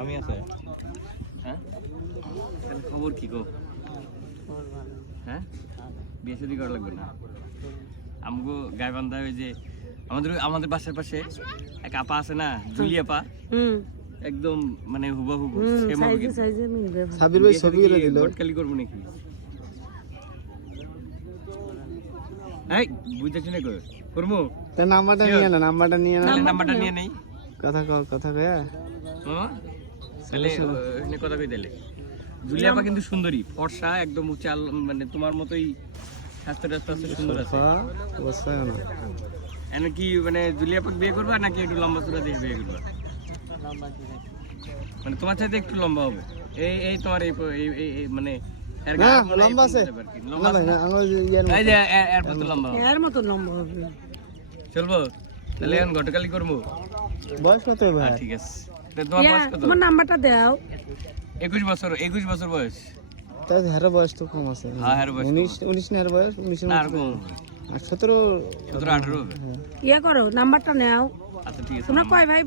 স্বামী আছে? হ্যাঁ, খবর কি গো? হ্যাঁ, বিয়ে শাদী করা লাগবে না? আমগো গাইবান্ধা ওই যে আমাদের বাসার পাশে এক আপা আছে না, জুলি আপা, একদম মানে হুবহু সেম হবে। সাবির ভাই ছবি গুলো দিল। গটকালি করব নাকি? এই বুঝতেছ না কই করব? তার নাম্বারটা নিয়ে না, নাম্বারটা নিয়ে নেই। কথা কয়া। হ্যাঁ, তাহলে এখানে কথা কই দিলে। জুলি আপা কিন্তু সুন্দরী, ফর্সা, একদম উচাল, মানে তোমার মতোই স্বাস্থ্যটা সুন্দর আছে। অবশ্যই না। এনে কি মানে জুলি আপা বিয়ে করবা নাকি একটু লম্বা চূড়া দিয়ে বিয়ে করবা? মানে তোমার চাইতে একটু লম্বা হবে। এই তোমার এই মানে এর না গায়ের মনে হয় লম্বা আছে। লম্বা না ভাই না, আমার ইয়ার এই যে এর মতো লম্বা হবে। এর মতো লম্বা হবে। চলবো তাহলে এখন গটকালি করবো। বয়স কত ভাই? ঠিক আছে, তো তোমার বয়স কত? তোমার নাম্বারটা দাও। 21 বছর বয়স। তার হের বয়স তো কম আছে। হ্যাঁ, হের বয়স 19 না, হের বয়স 19 না, আর কম আর 17 18 হবে। ইয়ে করো, নাম্বারটা নাও। আচ্ছা ঠিক আছে। তোমরা কয় ভাই?